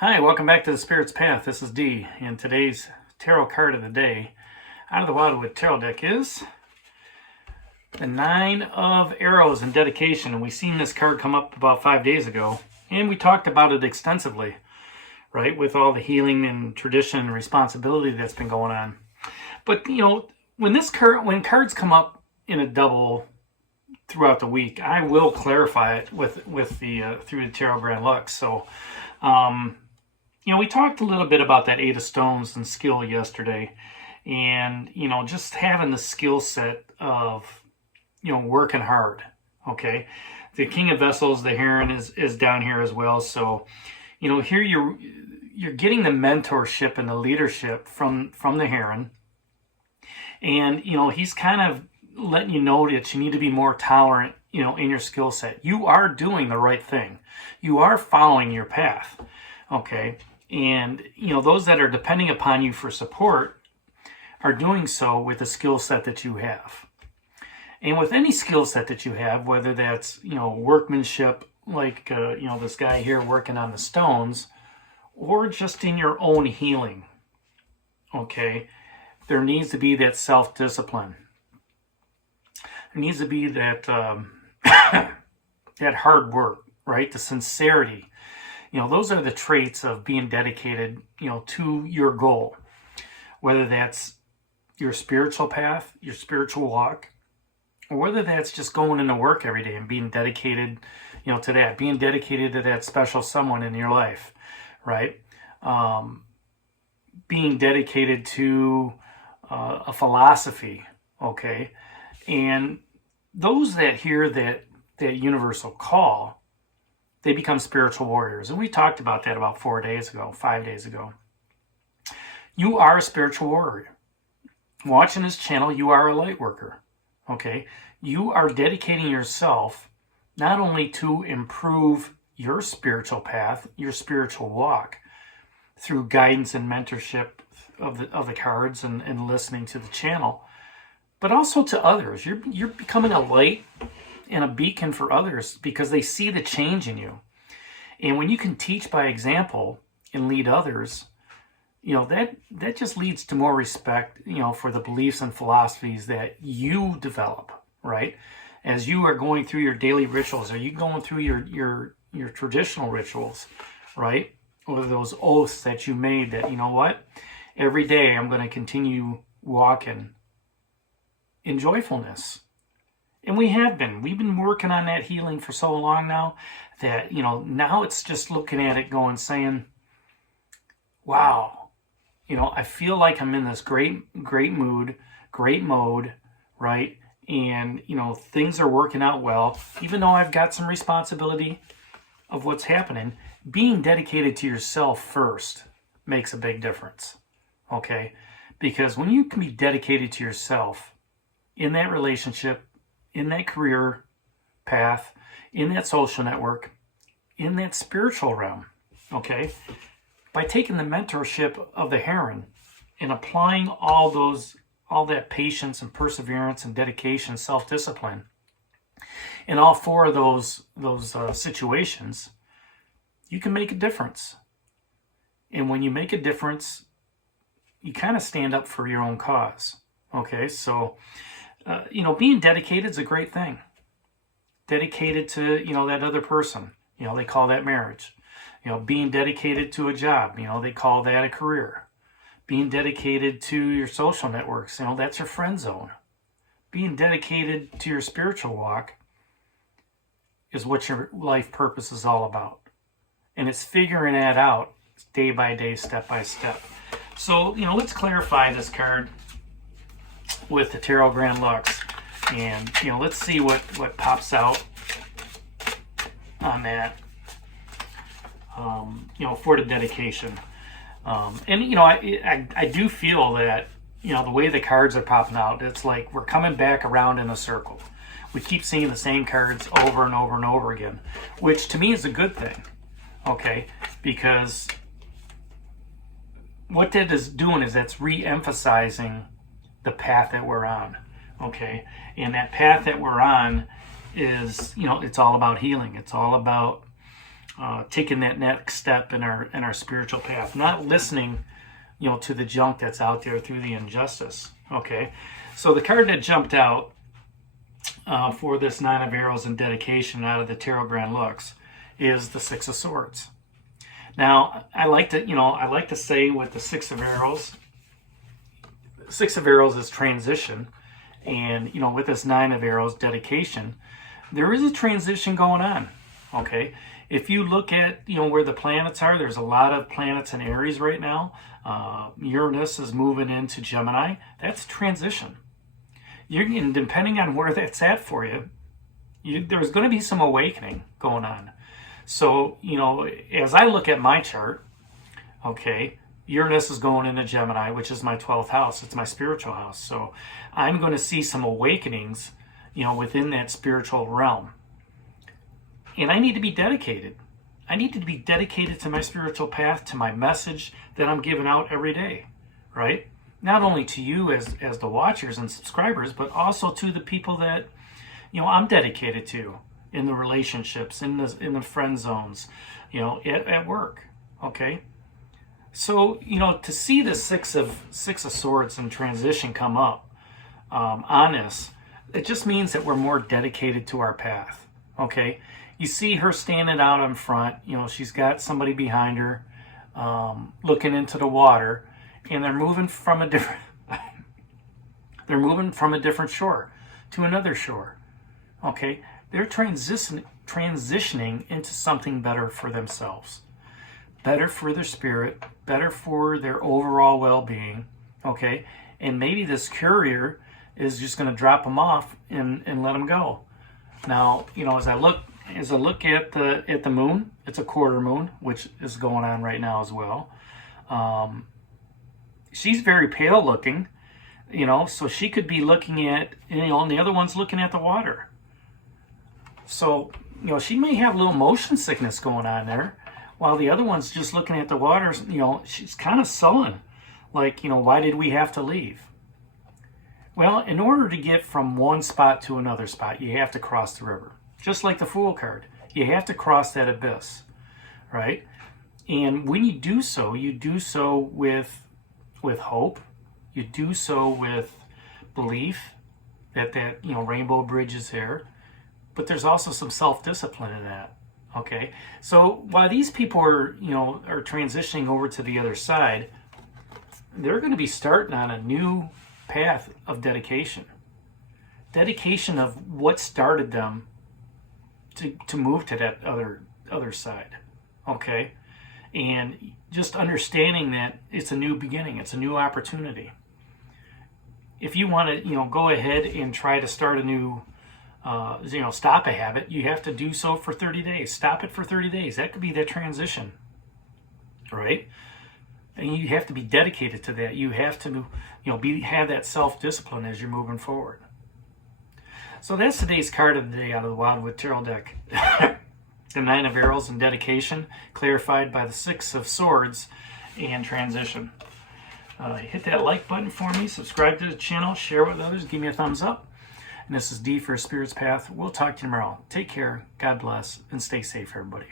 Hi, welcome back to the Spirit's Path. This is Dee, and today's tarot card of the day out of the Wildwood Tarot deck is the Nine of Arrows in Dedication. And we seen this card come up about 5 days ago, and we talked about it extensively, right, with all the healing and tradition and responsibility that's been going on. But, when cards come up in a double throughout the week, I will clarify it with the through the Tarot Grand Lux. So, we talked a little bit about that Eight of Stones and skill yesterday, and just having the skill set of working hard. Okay, the King of Vessels, the Heron, is down here as well. So, here you're getting the mentorship and the leadership from the Heron, and he's kind of letting you know that you need to be more tolerant, in your skill set. You are doing the right thing. You are following your path. Okay. And, those that are depending upon you for support are doing so with the skill set that you have. And with any skill set that you have, whether that's, workmanship, like, this guy here working on the stones, or just in your own healing, okay, there needs to be that self-discipline. There needs to be that, that hard work, right? The sincerity. Those are the traits of being dedicated, to your goal, whether that's your spiritual path, your spiritual walk, or whether that's just going into work every day and being dedicated, to that, being dedicated to that special someone in your life, right? Being dedicated to a philosophy, okay? And those that hear that universal call, they become spiritual warriors. And we talked about that about 5 days ago. You are a spiritual warrior. Watching this channel, you are a light worker. Okay? You are dedicating yourself not only to improve your spiritual path, your spiritual walk, through guidance and mentorship of the cards and listening to the channel, but also to others. You're becoming a light and a beacon for others because they see the change in you. And when you can teach by example and lead others, that just leads to more respect, for the beliefs and philosophies that you develop, right? As you are going through your daily rituals, are you going through your traditional rituals, right? Or those oaths that you made that, every day I'm going to continue walking in joyfulness. And we've been working on that healing for so long now that, now it's just looking at it saying, wow, I feel like I'm in this great mood, great mode, right? And, things are working out well, even though I've got some responsibility of what's happening. Being dedicated to yourself first makes a big difference, okay? Because when you can be dedicated to yourself in that relationship, in that career path, in that social network, in that spiritual realm, okay? By taking the mentorship of the Heron and applying all that patience and perseverance and dedication, self-discipline, in all four of those situations, you can make a difference. And when you make a difference, you kind of stand up for your own cause, okay? So, being dedicated is a great thing. Dedicated to, that other person, they call that marriage. Being dedicated to a job, they call that a career. Being dedicated to your social networks, that's your friend zone. Being dedicated to your spiritual walk is what your life purpose is all about. And it's figuring that out day by day, step by step. So, let's clarify this card with the Tarot Grand Lux, and let's see what pops out on that, for the dedication. And I do feel that the way the cards are popping out, it's like we're coming back around in a circle. We keep seeing the same cards over and over and over again, which to me is a good thing, okay? Because what that is doing is that's re-emphasizing the path that we're on, okay? And that path that we're on is, it's all about healing. It's all about taking that next step in our spiritual path, not listening, to the junk that's out there through the injustice. Okay, so the card that jumped out for this Nine of Arrows and dedication out of the Tarot Grand Lux is the Six of Swords. Now, I like to say with the Six of Arrows is transition, and with this Nine of Arrows dedication, there is a transition going on. Okay, if you look at where the planets are, there's a lot of planets in Aries right now. Uranus is moving into Gemini. That's transition. And depending on where that's at for you, there's going to be some awakening going on. So, as I look at my chart, okay, Uranus is going into Gemini, which is my 12th house. It's my spiritual house. So I'm going to see some awakenings, within that spiritual realm. And I need to be dedicated. I need to be dedicated to my spiritual path, to my message that I'm giving out every day, right? Not only to you as the watchers and subscribers, but also to the people that, I'm dedicated to in the relationships, in the friend zones, at work, okay? So, to see the Six of Swords in transition come up on this, it just means that we're more dedicated to our path, okay? You see her standing out in front, she's got somebody behind her looking into the water, and they're moving from a different shore to another shore, okay? They're transitioning into something better for themselves, better for their spirit, better for their overall well-being, okay? And maybe this courier is just going to drop them off and let them go. Now, as I look at the moon, it's a quarter moon, which is going on right now as well. She's very pale looking, so she could be looking at, and the other one's looking at the water. So, she may have a little motion sickness going on there, while the other one's just looking at the water. She's kind of sullen, like, why did we have to leave? Well, in order to get from one spot to another spot, you have to cross the river. Just like the Fool card, you have to cross that abyss, right? And when you do so with hope. You do so with belief that rainbow bridge is there. But there's also some self-discipline in that, okay? So while these people are transitioning over to the other side, they're going to be starting on a new path of dedication. Dedication of what started them to move to that other side, okay? And just understanding that it's a new beginning, it's a new opportunity. If you want to, go ahead and try to start a new, stop a habit, you have to do so for 30 days. Stop it for 30 days. That could be that transition, right? And you have to be dedicated to that. You have to, have that self-discipline as you're moving forward. So that's today's card of the day out of the Wildwood Tarot deck. The Nine of Arrows and dedication, clarified by the Six of Swords and transition. Hit that like button for me, subscribe to the channel, share with others, give me a thumbs up. And this is D for Spirit's Path. We'll talk to you tomorrow. Take care, God bless, and stay safe, everybody.